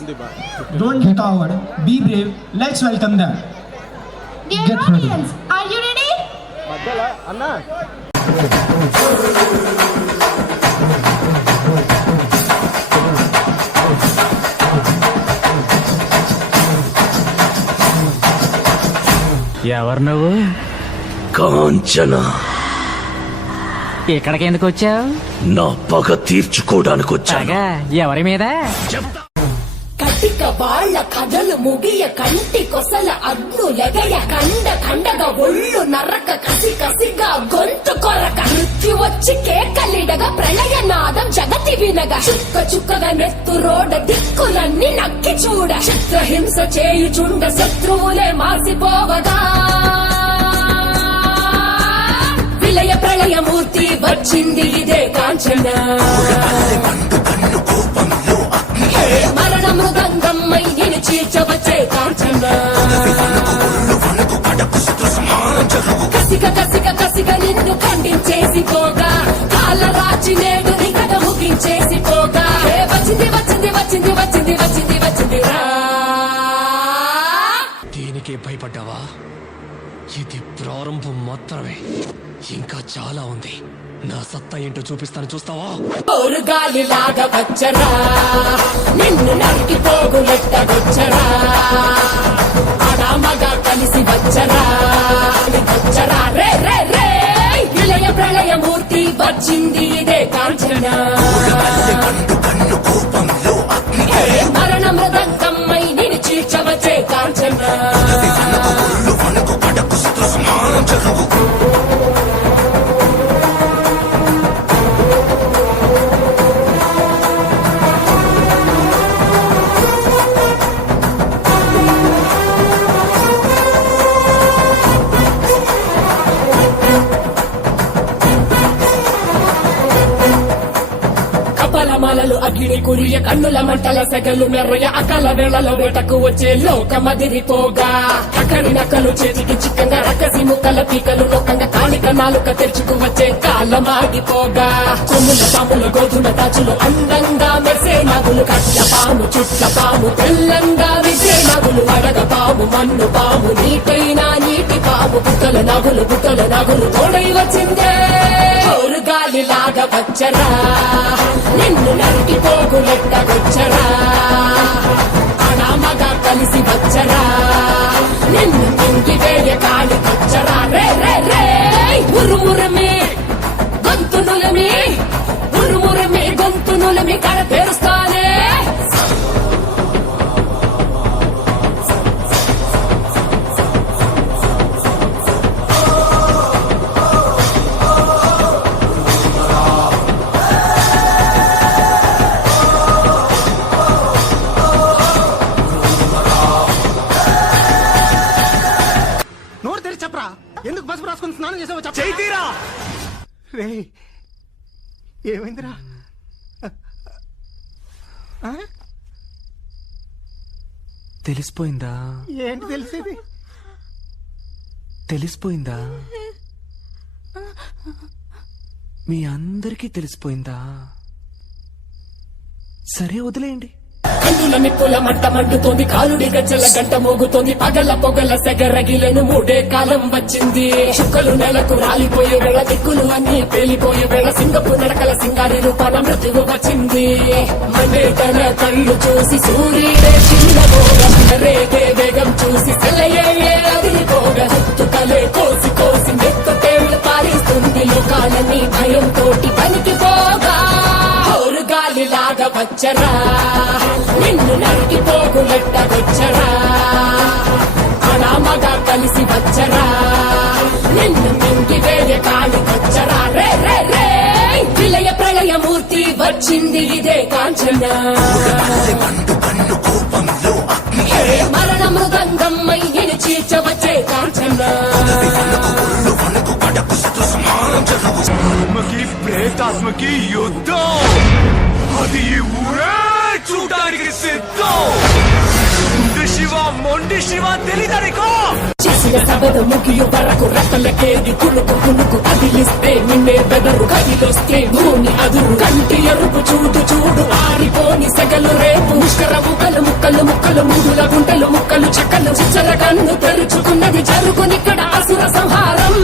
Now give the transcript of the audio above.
Don't be coward. Be brave. Let's welcome them. Dear Get ready. audience, are you ready? ఎవరు నువ్వు? కాంచన, ఇక్కడికి ఎందుకు వచ్చావు? నా పగ తీర్చుకోవడానికి వచ్చాను. ఎవరి మీద? కటిక వాళ్ళ కథలు ముగియ కంటి కొసల అగ్నులెగయ కండ కండగా ఒళ్ళు నరక కసి కసిగా గొంతు కొరక మృత్యు వచ్చి కేకలిడగా ప్రళయ నాదం జగతి వినగా చుక్క చుక్కగా నెత్తు రోడ దిక్కులన్నీ నక్కి చూడ చిత్రహింస చేయుచుండ శత్రువులే మాసిపోవగా విలయ ప్రళయమూర్తి వచ్చింది ఇదే కాంచన. మరణ మృదంగమ్మై నిన్ను చీల్చవచ్చే కాంచన. కసిక కసిక కసిక నిన్ను ఖండించేసి పోగా కాళ్ళ రాచి నేడు నీ కథ ముగించేసి పోగా వచ్చింది వచ్చింది వచ్చింది వచ్చింది వచ్చింది వచ్చింది రా. దీనికి భయపడ్డావా? ఇది ప్రారంభం మాత్రమే, ఇంకా చాలా ఉంది. నా సత్తా ఏంటో చూపిస్తాను, చూస్తావా? గాలి లాగా వచ్చరా, నిన్ను నరికి పోగులెట్టగొచ్చరా, ఆడామగా కలిసి వచ్చరా వచ్చరా రే రే రే. విలయ ప్రళయమూర్తి వచ్చింది ఇదే కాంచన. మరణ మృదంగమ్మై నిన్ను చీల్చవచ్చే కాంచన. కపలమాలలు అగ్ని కురియ కన్నుల మంటల సెగలు మెర్రయ అకల వేళలో వేటకు వచ్చే లోకమదిరిపోగా అక్కడి నక్కలు చేతికి చిక్కంగా రక్కసి ముక్కల పీకలు లోకంగా కాళిక నాలుక తెరుచుకు వచ్చే కాలమాగిపోగా కొమ్ముల పాముల గోధుమ తాచులు అందంగా మెరిసే నాగులు కట్ల పాము చుట్ల పాము తెల్లంగా విసే నాగులు అడగ పాము మన్ను పాము నీటైనా నీటి పాము బుట్టల నాగులు తోడై వచ్చిందే. గాలి లాగా వచ్చరా, నిన్ను నరికి పోగులెట్టగొచ్చరా, ఆడామగా కలిసి వచ్చరా, నిన్ను మింగి వేయ కాలికొచ్చరా రే రే రే. ఉరుమురమి గొంతునులమి ఉరుమురమి గొంతునులమి కడ తెరుస్తానే. నోరు తెరిచి చెప్పరా, ఎందుకు పసుపు రాసుకుని స్నానం చేసావో చెప్ప. చైతీరా, రే ఏమైందిరా? తెలిసిపోయిందా? ఏంటి తెలిసేది? తెలిసిపోయిందా? మీ అందరికీ తెలిసిపోయిందా? సరే వదిలేయండి. కన్నుల నిప్పుల మంట మండుతోంది, కాలుడి గజ్జల గంట మోగుతోంది, పగల పొగల సెగరగిలను మూడే కాలం వచ్చింది. చుక్కలు నెలకు రాలిపోయే వేళ, దిక్కులు అన్ని పేలిపోయే వేళ, సింగపు నడకల సింగారి రూపాన మృత్యువు వచ్చింది. మనే తన కళ్ళు చూసి సూర్యుడే చిన్నబోగా, రేగే వేగం చూసి సెలయే అదిరిపోగా, తుకలే కోసి కోసి మెత్తేళ్లు పారిస్తుంది, లోకాలని భయం తోటి పనికిపోగా. గాలి లాగా వచ్చరా, నిన్ను నరికి పోగులెట్టగొచ్చరా, ఆడామగా కలిసి వచ్చరా, నిన్ను మింగి వేయ కాలికొచ్చరా రే రే రే. విలయ ప్రళయమూర్తి వచ్చింది ఇదే కాంచన. మరణ మృదంగమ్మై నిన్ను చీల్చవచ్చే కాంచన. ఆత్మకి ప్రేతాత్మకి యుద్ధం, అది ఈ ఊరే చూడడానికి సిద్ధం. శివ మొండి శివ తెలియదా నీకు? చేసి ఇక సబద ముగియు వరకు రెక్కలకేది కులుకు కులుకు కదిలిస్తే నిన్నే బెదరు కదిలొస్తే భూమి అదురు కంటి ఎరుపు చూడు చూడు ఆరిపోని సెగలు రేపు ముష్కర ముక్కలు ముక్కలు ముక్కలు మూడుల గుంటలు ముక్కలు చక్కలు చిచ్చర కన్ను తెరుచుకున్నది జరుగునిక్కడ అసుర సంహారం